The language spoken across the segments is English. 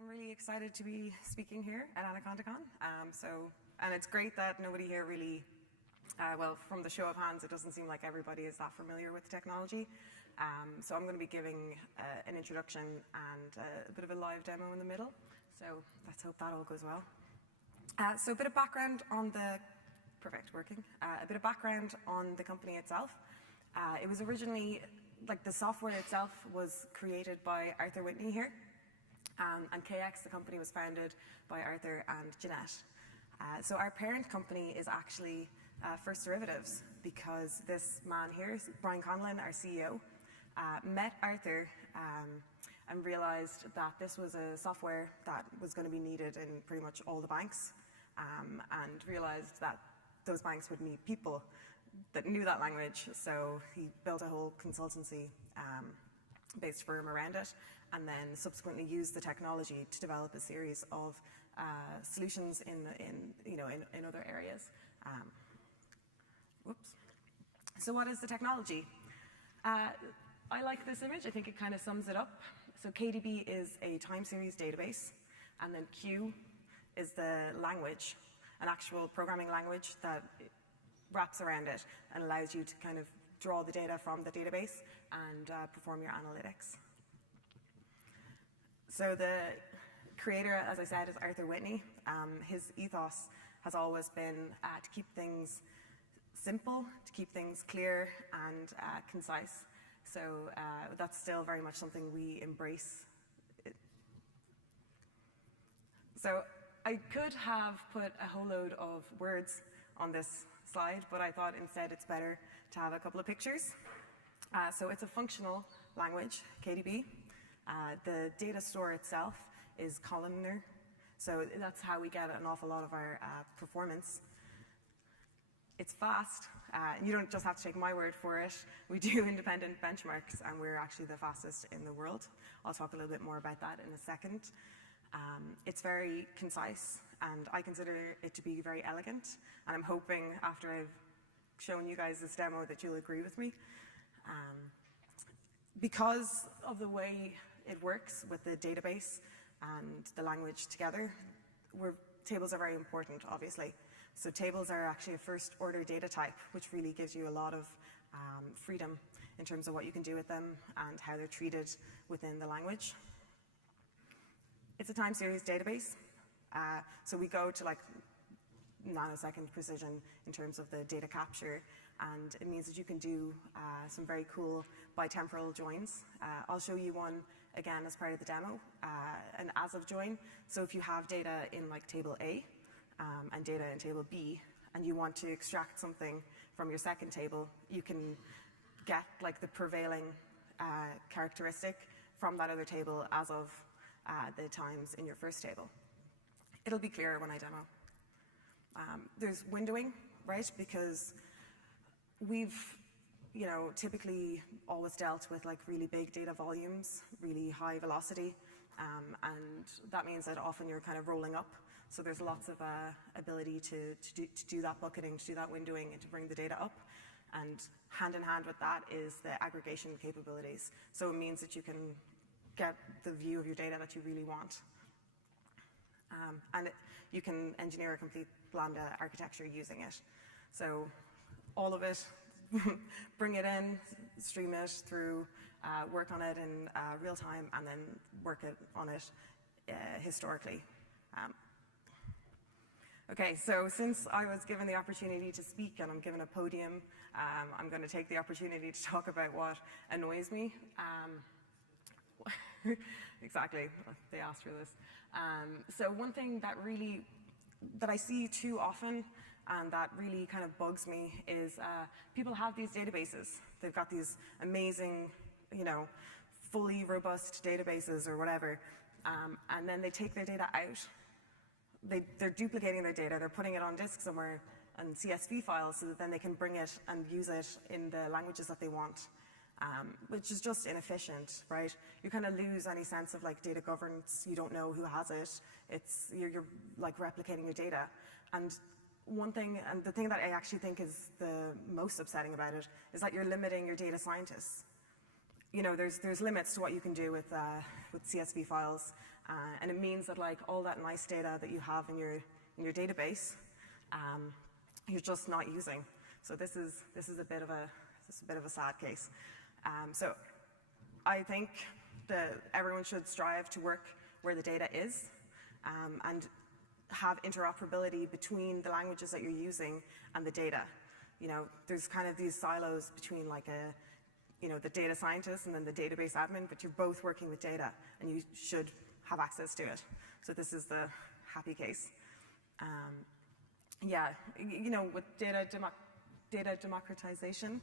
I'm really excited to be speaking here at AnacondaCon. And it's great that nobody here really, well, from the show of hands, it doesn't seem like everybody is that familiar with the technology. So I'm going to be giving an introduction and a bit of a live demo in the middle. So let's hope that all goes well. So a bit of background on the, a bit of background on the company itself. It was originally, like the software itself was created by Arthur Whitney here. And KX, the company, was founded by Arthur and Jeanette. So our parent company is actually First Derivatives, because this man here, Brian Conlon, our CEO, met Arthur and realized that this was a software that was going to be needed in pretty much all the banks, and realized that those banks would need people that knew that language. So he built a whole consultancy based firm around it, and then subsequently used the technology to develop a series of solutions in other areas. Whoops. So what is the technology? I like this image. I think it kind of sums it up. So KDB is a time series database, and then Q is the language, an actual programming language that wraps around it and allows you to kind of draw the data from the database and perform your analytics. So the creator, as I said, is Arthur Whitney. His ethos has always been to keep things simple, to keep things clear and concise. So that's still very much something we embrace. So I could have put a whole load of words on this slide, but I thought instead it's better to have a couple of pictures. So it's a functional language, KDB. The data store itself is columnar, so that's how we get an awful lot of our performance. It's fast. You don't just have to take my word for it. We do independent benchmarks, and we're actually the fastest in the world. I'll talk a little bit more about that in a second. It's very concise, and I consider it to be very elegant. And I'm hoping, after I've shown you guys this demo, that you'll agree with me. Because of the way it works with the database and the language together, tables are very important, obviously. So tables are actually a first-order data type, which really gives you a lot of freedom in terms of what you can do with them and how they're treated within the language. It's a time series database, so we go to like nanosecond precision in terms of the data capture, and it means that you can do some very cool bitemporal joins. I'll show you one again as part of the demo, an as-of join. So if you have data in like table A and data in table B, and you want to extract something from your second table, you can get like the prevailing characteristic from that other table as of the times in your first table. It'll be clearer when I demo. There's windowing, right? Because we've, typically always dealt with like really big data volumes, really high velocity, and that means that often you're kind of rolling up. So there's lots of ability to do that bucketing, to do that windowing, and to bring the data up. And hand in hand with that is the aggregation capabilities. So it means that you can get the view of your data that you really want. And you can engineer a complete Lambda architecture using it. So all of it, bring it in, stream it through, work on it in real time, and then work on it historically. Okay, so since I was given the opportunity to speak and I'm given a podium, I'm going to take the opportunity to talk about what annoys me. Exactly, they asked for this. So one thing that I see too often and that really kind of bugs me is people have these databases. They've got these amazing, fully robust databases or whatever, and then they take their data out. They're duplicating their data, they're putting it on disk somewhere and CSV files so that then they can bring it and use it in the languages that they want. Which is just inefficient, right? You kind of lose any sense of like data governance. You don't know who has it. You're like replicating your data. And one thing, and the thing that I actually think is the most upsetting about it, is that you're limiting your data scientists. there's limits to what you can do with CSV files, and it means that like all that nice data that you have in your database, you're just not using. So this is a bit of a sad case. So I think that everyone should strive to work where the data is, and have interoperability between the languages that you're using and the data. There's kind of these silos between like the data scientist and then the database admin, but you're both working with data and you should have access to it. So this is the happy case. With data democratization,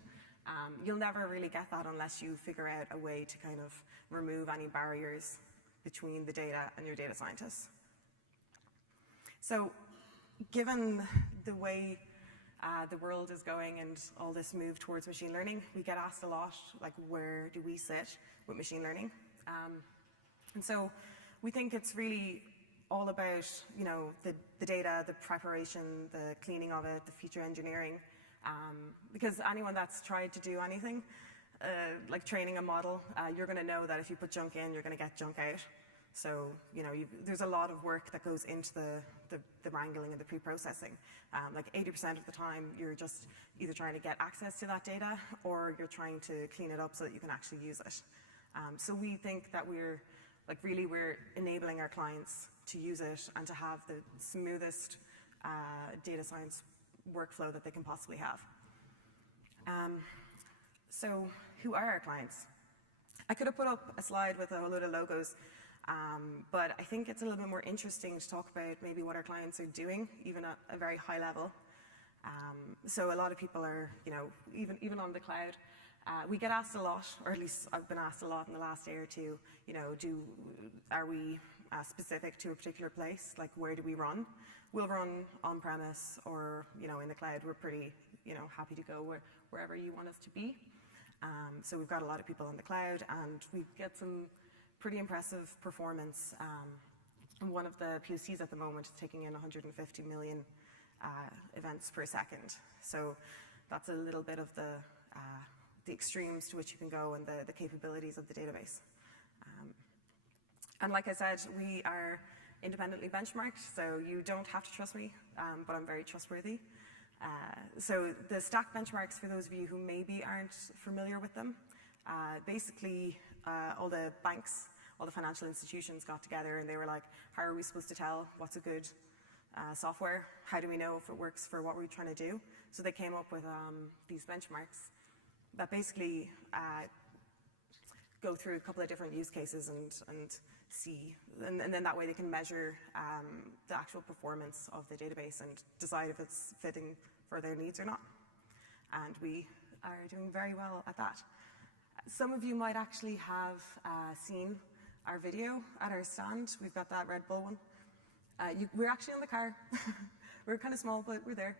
you'll never really get that unless you figure out a way to kind of remove any barriers between the data and your data scientists. So given the way the world is going and all this move towards machine learning, we get asked a lot, like, where do we sit with machine learning? And so we think it's really all about, the data, the preparation, the cleaning of it, the feature engineering, because anyone that's tried to do anything, like training a model, you're going to know that if you put junk in, you're going to get junk out. So, there's a lot of work that goes into the wrangling and the pre-processing. Like 80% of the time, you're just either trying to get access to that data or you're trying to clean it up so that you can actually use it. So we think that we're enabling our clients to use it and to have the smoothest data science workflow that they can possibly have. So who are our clients? I could have put up a slide with a whole load of logos, but I think it's a little bit more interesting to talk about maybe what our clients are doing, even at a very high level. So a lot of people are, even on the cloud, we get asked a lot, or at least I've been asked a lot in the last day or two, are we specific to a particular place? Like, where do we run? We'll run on-premise or, in the cloud. We're pretty, happy to go wherever you want us to be. So we've got a lot of people on the cloud, and we get some pretty impressive performance. One of the POCs at the moment is taking in 150 million events per second. So that's a little bit of the extremes to which you can go and the capabilities of the database. And like I said, we are independently benchmarked, so you don't have to trust me, but I'm very trustworthy. So the stack benchmarks, for those of you who maybe aren't familiar with them, basically all the banks, all the financial institutions got together and they were like, how are we supposed to tell what's a good software? How do we know if it works for what we're trying to do? So they came up with these benchmarks that basically go through a couple of different use cases and see, and then that way they can measure the actual performance of the database and decide if it's fitting for their needs or not. And we are doing very well at that. Some of you might actually have seen our video at our stand. We've got that Red Bull one. We're actually in the car. We're kind of small, but we're there.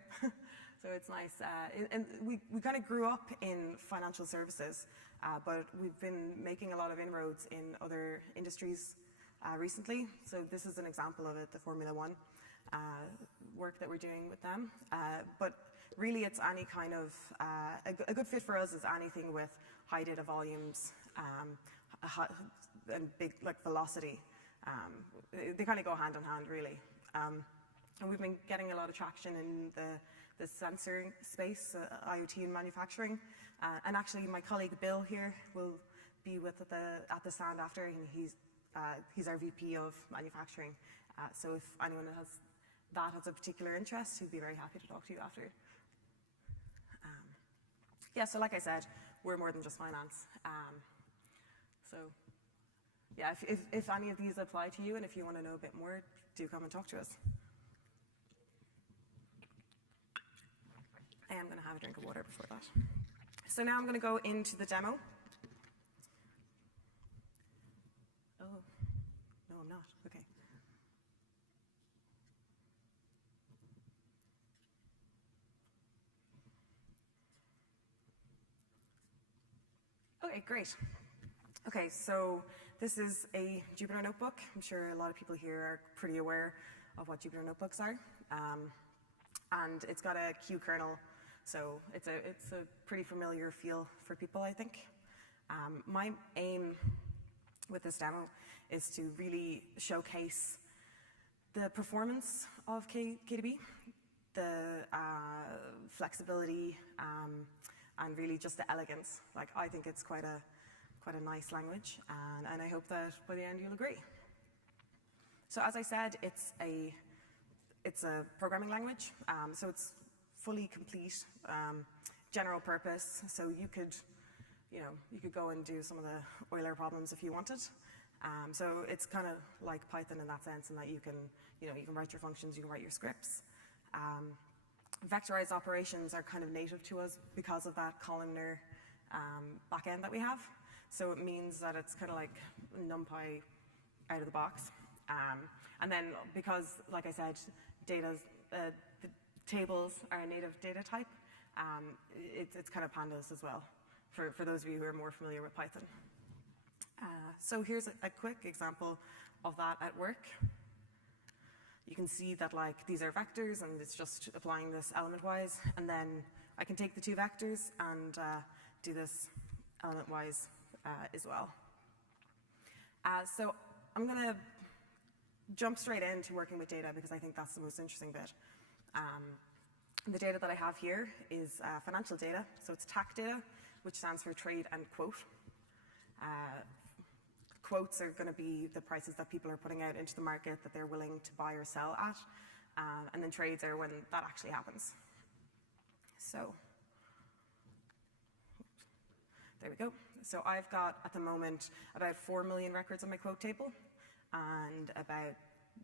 So it's nice. And we kind of grew up in financial services, but we've been making a lot of inroads in other industries recently. So this is an example of it, the Formula One work that we're doing with them. But really it's any kind of, a good fit for us is anything with high data volumes and big velocity. They kind of go hand in hand, really. And we've been getting a lot of traction in the sensor space, IoT and manufacturing. And actually, my colleague Bill here will be at the stand after, and he's our VP of manufacturing. So if anyone has a particular interest, he'd be very happy to talk to you after. So like I said, we're more than just finance. So yeah, if any of these apply to you, and if you want to know a bit more, do come and talk to us. I am going to have a drink of water before that. So now I'm going to go into the demo. Oh, no, I'm not. Okay. Okay, great. Okay, so this is a Jupyter Notebook. I'm sure a lot of people here are pretty aware of what Jupyter Notebooks are. And it's got a Q kernel, so it's a pretty familiar feel for people, I think. My aim with this demo is to really showcase the performance of KDB, the flexibility, and really just the elegance. Like, I think it's quite a nice language, and I hope that by the end you'll agree. So as I said, it's a programming language, so it's fully complete, general purpose. So you could go and do some of the Euler problems if you wanted. So it's kind of like Python in that sense, in that you can write your functions, you can write your scripts. Vectorized operations are kind of native to us because of that columnar backend that we have. So it means that it's kind of like NumPy out of the box. And then because, like I said, the tables are a native data type, it's kind of pandas as well, for those of you who are more familiar with Python. So here's a quick example of that at work. You can see that these are vectors, and it's just applying this element-wise, and then I can take the two vectors and do this element-wise as well. So I'm going to jump straight into working with data because I think that's the most interesting bit. The data that I have here is financial data, so it's TAC data, which stands for trade and quote. Quotes are going to be the prices that people are putting out into the market that they're willing to buy or sell at, and then trades are when that actually happens. So there we go. So I've got, at the moment, about 4 million records on my quote table and about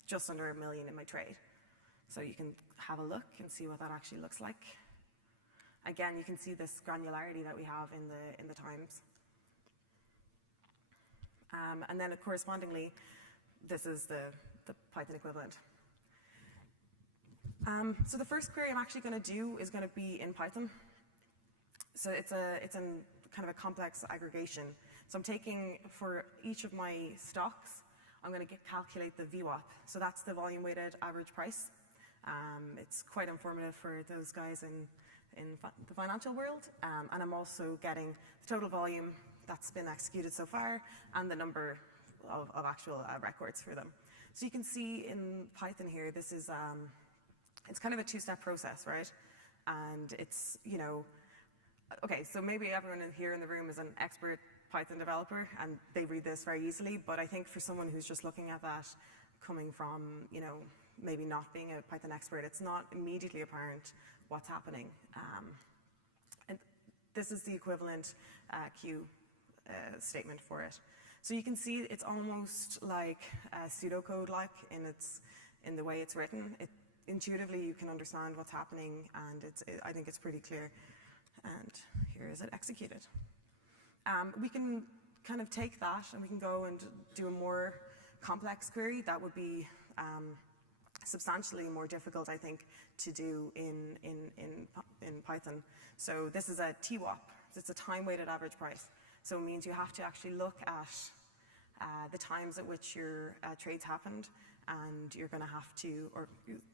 just under 1 million in my trade. So you can have a look and see what that actually looks like. Again, you can see this granularity that we have in the times. And then correspondingly, this is the Python equivalent. So the first query I'm actually going to do is going to be in Python. So it's in kind of a complex aggregation. So I'm taking, for each of my stocks, I'm going to calculate the VWAP. So that's the volume weighted average price. It's quite informative for those guys in the financial world. And I'm also getting the total volume that's been executed so far and the number of actual records for them. So you can see in Python here, this is, it's kind of a two-step process, right? And it's, okay, so maybe everyone here in the room is an expert Python developer and they read this very easily, but I think for someone who's just looking at that coming from, maybe not being a Python expert, it's not immediately apparent what's happening. And this is the equivalent Q statement for it. So you can see it's almost like pseudocode-like in the way it's written. Intuitively, you can understand what's happening, and I think it's pretty clear. And here is it executed. We can kind of take that and we can go and do a more complex query that would be substantially more difficult, I think, to do in Python. So this is a TWAP. It's a time-weighted average price. So it means you have to actually look at the times at which your trades happened, and you're going to have to, or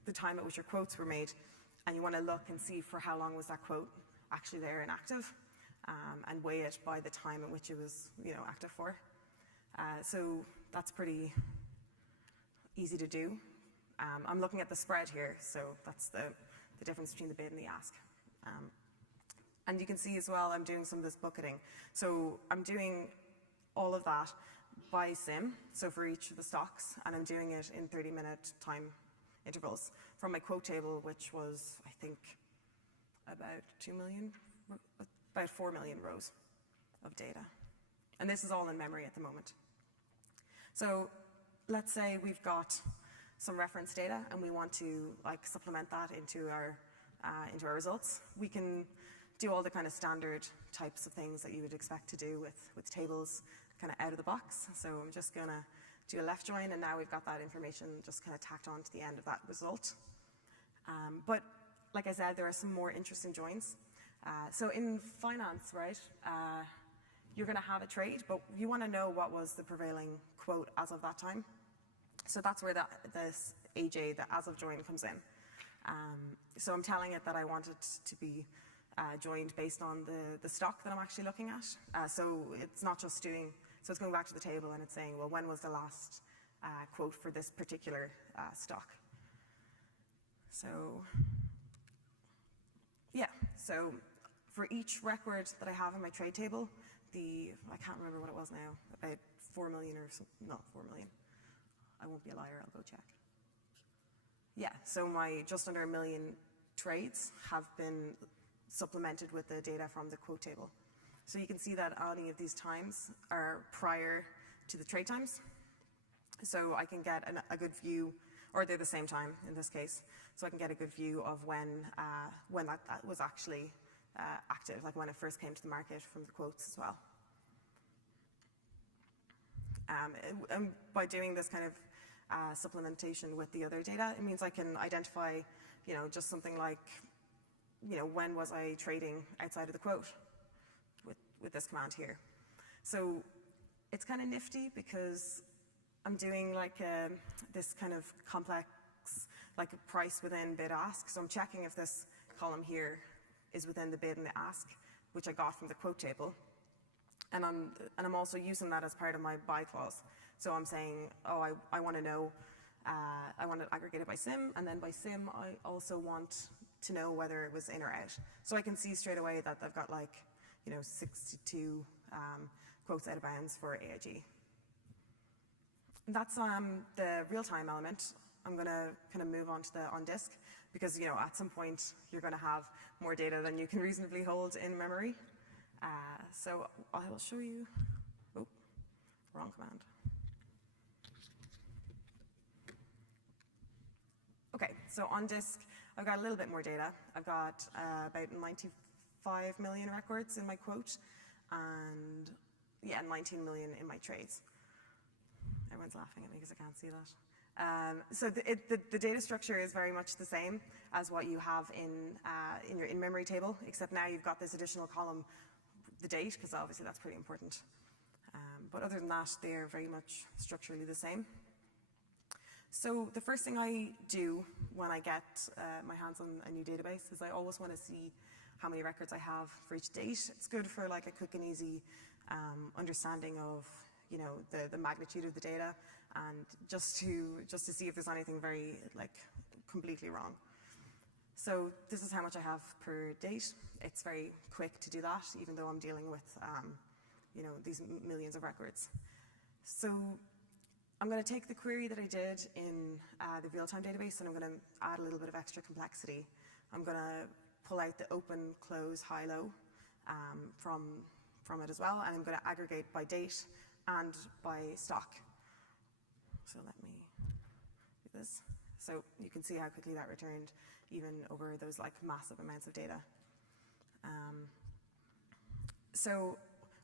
the time at which your quotes were made, and you want to look and see for how long was that quote actually there and active, and weigh it by the time at which it was, active for. So that's pretty easy to do. I'm looking at the spread here, so that's the difference between the bid and the ask. And you can see as well, I'm doing some of this bucketing. So I'm doing all of that by sim, so for each of the stocks, and I'm doing it in 30-minute time intervals from my quote table, which was, I think, about 4 million rows of data. And this is all in memory at the moment. So let's say we've got some reference data and we want to supplement that into our results. We can do all the kind of standard types of things that you would expect to do with tables kind of out of the box. So I'm just going to do a left join, and now we've got that information just kind of tacked on to the end of that result. But like I said, there are some more interesting joins. So in finance, right, you're going to have a trade, but you want to know what was the prevailing quote as of that time. So that's where this AJ, the as of join, comes in. So I'm telling it that I want it to be joined based on the stock that I'm actually looking at. So it's not just doing, so it's going back to the table and it's saying, well, when was the last quote for this particular stock? So, yeah, so for each record that I have in my trade table, I can't remember what it was now, about 4 million or something, not 4 million. I won't be a liar, I'll go check. Yeah, so my just under 1 million trades have been supplemented with the data from the quote table. So you can see that any of these times are prior to the trade times. So I can get a good view, or they're the same time in this case, so I can get a good view of when that was actually active, like when it first came to the market from the quotes as well. And by doing this kind of supplementation with the other data, it means I can identify, just something like, when was I trading outside of the quote with this command here. So it's kind of nifty because I'm doing like this kind of complex, like a price within BidAsk. So I'm checking if this column here is within the bid and the ask, which I got from the quote table. And I'm also using that as part of my buy clause. So I'm saying, oh, I want to know, I want it aggregated by sim, and then by sim, I also want to know whether it was in or out. So I can see straight away that I've got 62 quotes out of bounds for AIG. That's the real-time element. I'm going to kind of move on to the on-disk because, at some point, you're going to have more data than you can reasonably hold in memory. So I will show you, wrong command. Okay, so on disk, I've got a little bit more data. I've got about 95 million records in my quote, and 19 million in my trades. Everyone's laughing at me because I can't see that. So the data structure is very much the same as what you have in your in-memory table, except now you've got this additional column, the date, because obviously that's pretty important. But other than that, they're very much structurally the same. So the first thing I do when I get my hands on a new database is I always want to see how many records I have for each date. It's good for like a quick and easy understanding of the magnitude of the data, and just to see if there's anything very completely wrong. So this is how much I have per date. It's very quick to do that, even though I'm dealing with these millions of records. So I'm going to take the query that I did in the real-time database, and I'm going to add a little bit of extra complexity. I'm going to pull out the open, close, high, low from it as well, and I'm going to aggregate by date and by stock. So let me do this. So you can see how quickly that returned, even over those massive amounts of data. So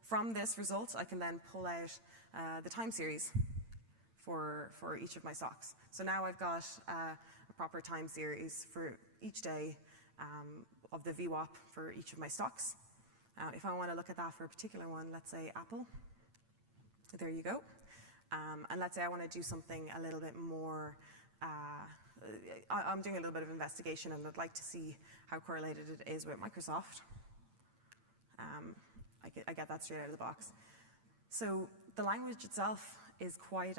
from this result, I can then pull out the time series for each of my stocks. So now I've got a proper time series for each day of the VWAP for each of my stocks. If I want to look at that for a particular one, let's say Apple, there you go. And let's say I want to do something a little bit more, I'm doing a little bit of investigation and I'd like to see how correlated it is with Microsoft. I get that straight out of the box. So the language itself is quite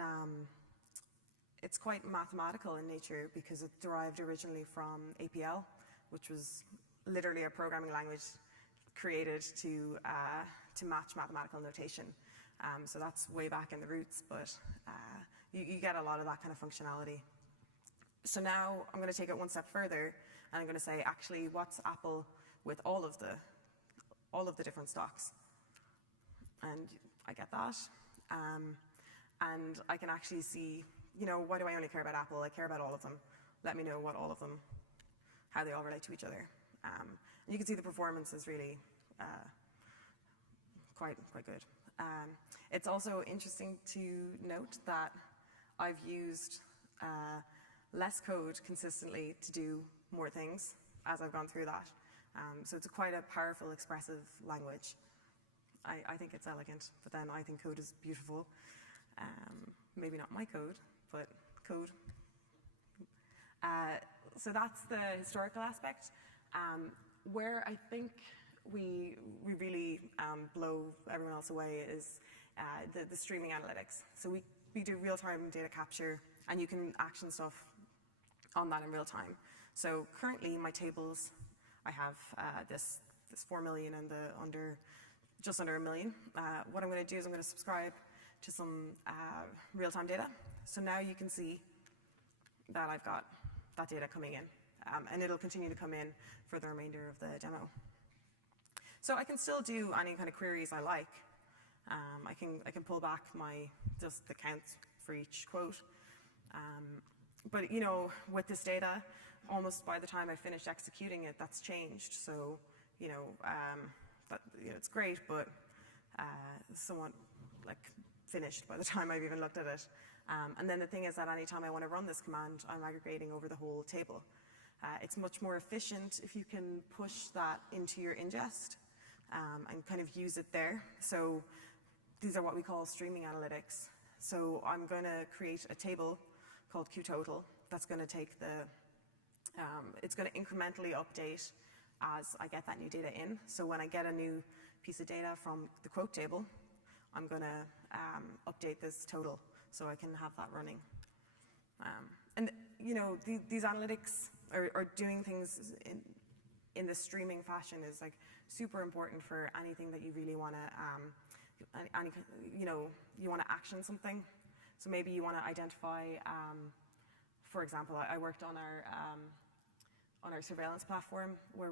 mathematical in nature because it derived originally from APL, which was literally a programming language created to match mathematical notation. So that's way back in the roots, but you get a lot of that kind of functionality. So now I'm going to take it one step further, and I'm going to say, actually, what's Apple with all of the different stocks? And I get that. And I can actually see, why do I only care about Apple? I care about all of them. Let me know what all of them, how they all relate to each other. And you can see the performance is really quite good. It's also interesting to note that I've used less code consistently to do more things as I've gone through that. So it's quite a powerful, expressive language. I think it's elegant, but then I think code is beautiful. Maybe not my code, but code. So that's the historical aspect. Where I think we really blow everyone else away is the streaming analytics. So we do real-time data capture, and you can action stuff on that in real time. So currently, my tables, I have this 4 million and just under 1 million. What I'm going to do is I'm going to subscribe to some real-time data. So now you can see that I've got that data coming in, and it'll continue to come in for the remainder of the demo. So I can still do any kind of queries I like. I can pull back just the counts for each quote. But with this data, almost by the time I finished executing it, that's changed. So it's great, but somewhat finished by the time I've even looked at it. And then the thing is that anytime I want to run this command, I'm aggregating over the whole table. It's much more efficient if you can push that into your ingest and kind of use it there. So these are what we call streaming analytics. So I'm going to create a table called QTotal that's going to take it's going to incrementally update as I get that new data in. So when I get a new piece of data from the quote table, I'm going to update this total so I can have that running. And these analytics or doing things in the streaming fashion is super important for anything that you really want to, you want to action something. So maybe you want to identify, for example, I worked on our surveillance platform where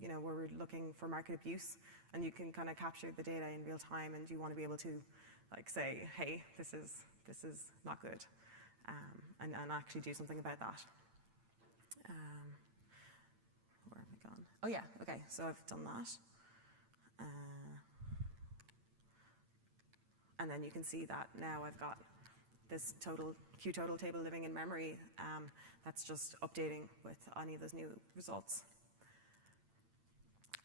we're looking for market abuse, and you can kind of capture the data in real time, and you want to be able to say, hey, this is not good, and actually do something about that. Where have I gone? Oh yeah, okay, so I've done that. And then you can see that now I've got this QTotal table living in memory that's just updating with any of those new results.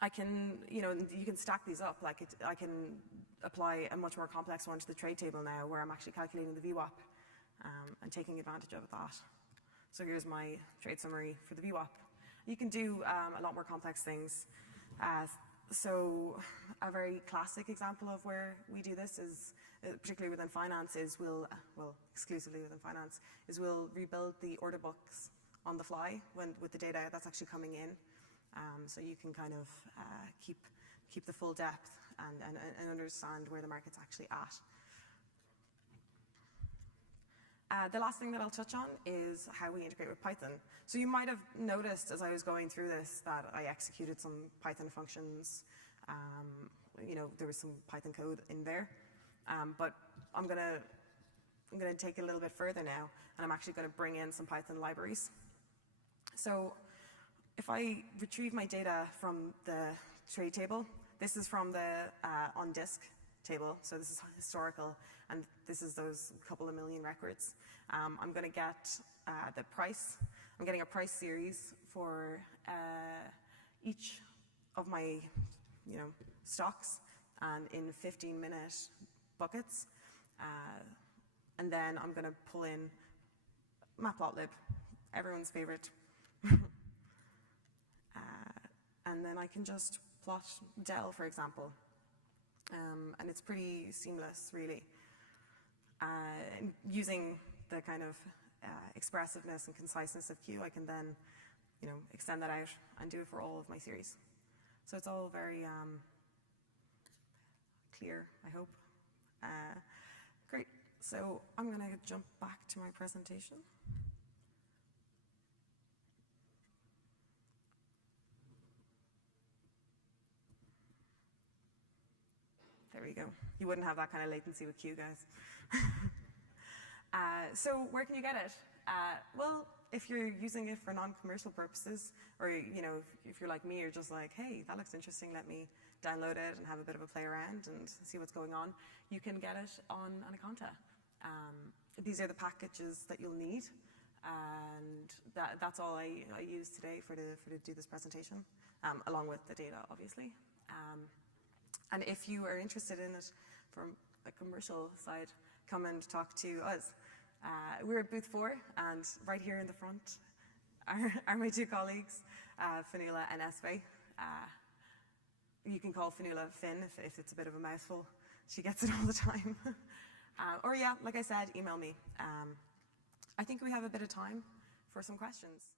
I can, you can stack these up. I can apply a much more complex one to the trade table now, where I'm actually calculating the VWAP and taking advantage of that. So here's my trade summary for the VWAP. You can do a lot more complex things. So a very classic example of where we do this is, particularly within finance, is exclusively within finance, is we'll rebuild the order books on the fly with the data that's actually coming in. So you can kind of keep the full depth and understand where the market's actually at. The last thing that I'll touch on is how we integrate with Python. So you might have noticed as I was going through this that I executed some Python functions. There was some Python code in there. But I'm gonna take it a little bit further now, and I'm actually going to bring in some Python libraries. So if I retrieve my data from the trade table, this is from the on disk table, so this is historical, and this is those couple of million records. I'm going to get the price. I'm getting a price series for each of my stocks, and in 15-minute buckets. And then I'm going to pull in matplotlib, everyone's favorite. And then I can just plot del, for example. And it's pretty seamless, really. Using the kind of expressiveness and conciseness of Q, I can then extend that out and do it for all of my series. So it's all very clear, I hope. Great. So I'm going to jump back to my presentation. There we go. You wouldn't have that kind of latency with Q, guys. So where can you get it? Well, if you're using it for non-commercial purposes, or if you're like me, you're just like, hey, that looks interesting, let me download it and have a bit of a play around and see what's going on, you can get it on Anaconda. These are the packages that you'll need, and that's all I used today to do this presentation, along with the data, obviously. And if you are interested in it from a commercial side, come and talk to us. We're at booth 4, and right here in the front are my two colleagues, Fanula and Espe. You can call Fanula Finn if it's a bit of a mouthful. She gets it all the time. Or yeah, like I said, email me. I think we have a bit of time for some questions.